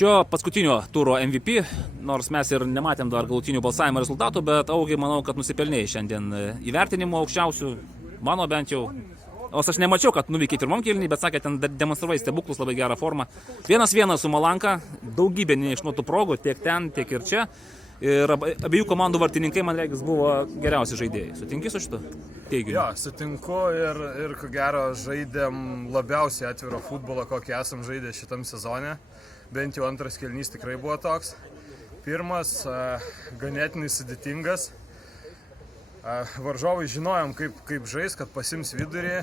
Šio paskutinio turo MVP, nors mes ir nematėm dar galutinių balsavimo rezultatų, bet Augai, manau, kad nusipelnėjai šiandien įvertinimo aukščiausių, mano bent jau. O aš nemačiau, kad nuveikė pirmam kėlinį, bet sakė, ten demonstravai stebuklus, labai gerą formą. 1-1 su Malanka, daugybė neišnaudotų progų, tiek ten, tiek ir čia. Ir abiejų komandų vartininkai, man regis, buvo geriausi žaidėjai. Sutinki su šitu teiginiu? Jo, sutinku ir ko gero žaidėm labiausiai atviro futbolo, kokį esam žaidę šitam sezone. Bent jau antras kėlinys tikrai buvo toks. Pirmas ganėtinai sudėtingas. Varžovai žinojom, kaip žais, kad pasims vidurį.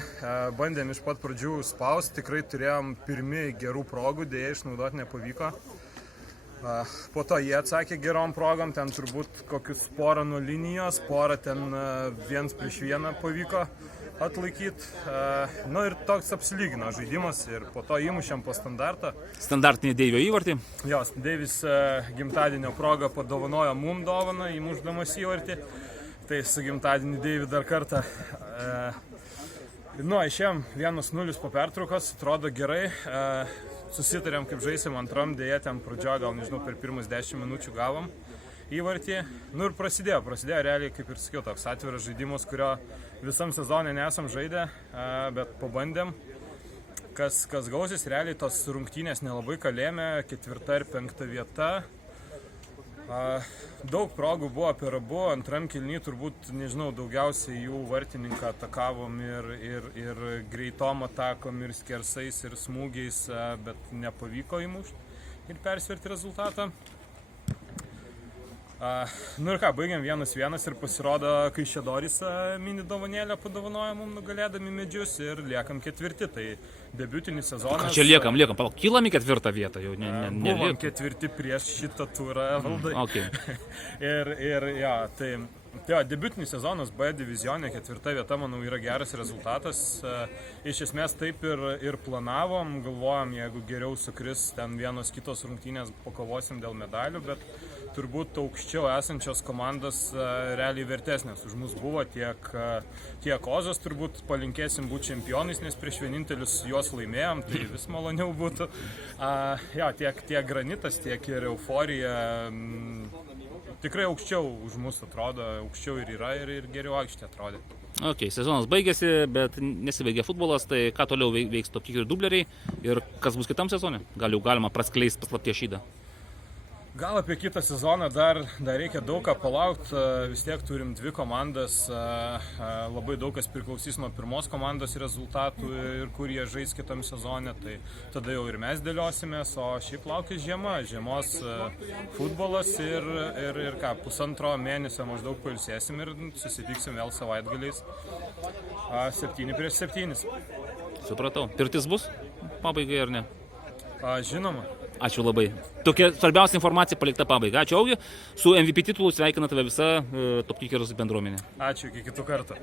Bandėm iš pat pradžių spausti, tikrai turėjom pirmi gerų progų, dėja išnaudoti nepavyko. Po to jie atsakė gerom progom, ten turbūt kokius porą nuo linijos, porą ten 1-1 pavyko atlaikyti. Ir toks apsilygino žaidimas ir po to įmušėm po standartą. Standartinį Deivio įvartį. Jos, Deivis gimtadienio progą padovanojo mum dovaną, įmušdamas įvartį. Tai su gimtadienį Deivi dar kartą. Išėjom 1-0 po pertraukos, atrodo gerai. Susitarėm, kaip žaisim antram, dėja ten pradžioje, gal nežinau, per pirmus 10 minučių gavom įvartį. Ir prasidėjo realiai, kaip ir sakiau, toks atviras žaidimas, kurio visam sezone nesam žaidę, bet pabandėm. Kas gausis, realiai tos rungtynės nelabai kalėmė, 4. ir 5. vieta. Daug progų buvo per abu, antram kėliny turbūt, nežinau, daugiausiai jų vartininką atakavom ir greitom atakom, ir skersais, ir smūgiais, bet nepavyko įmušti ir persverti rezultatą. Ir ką, baigėm 1-1 ir pasirodo, kai Šedoris mini dovanėlę padovanojo mums nugalėdami Medžius ir liekam 4. Tai debiutinis sezonas. Ką čia liekam? Kylam į 4. vietą jau. Buvom 4 prieš šitą turą valdai. Okay. Tai debiutinis sezonas B divizione, 4. vieta, manau, yra geras rezultatas. Iš esmės taip ir planavom, galvojom, jeigu geriau sukris ten vienos kitos rungtynės, pakovosim dėl medalių, bet turbūt aukščiau esančios komandos realiai vertesnės už mus buvo, tiek Ozas turbūt palinkėsim būti čempionais, nes prieš vienintelius juos laimėjom, tai vis maloniau būtų. Tiek Granitas, tiek ir Euforija tikrai aukščiau už mus atrodo, aukščiau ir yra ir geriau aikštė atrodė. Ok, sezonas baigėsi, bet nesibaigė futbolas, tai ką toliau veiks top kick ir dubleriai ir kas bus kitam sezone? Gal jau galima praskleisti paslapties šydą? Gal apie kitą sezoną dar reikia daug ką palaukti, vis tiek turim 2 komandas, labai daug kas priklausys nuo pirmos komandos rezultatų ir kur jie žais kitam sezone, tai tada jau ir mes dėliosimės, o šiaip laukia žiemos futbolas ir ką, 1,5 mėnesio maždaug pailsėsim ir susitiksim vėl savaitgaliais 7-7. Supratau. Pirtis bus pabaigai ar ne? Žinoma. Ačiū labai. Tokia svarbiausia informacija palikta pabaiga. Ačiū, Augi. Su MVP titulu sveikina tave visa Top Kickers bendruomenė. Ačiū, iki kitų kartų.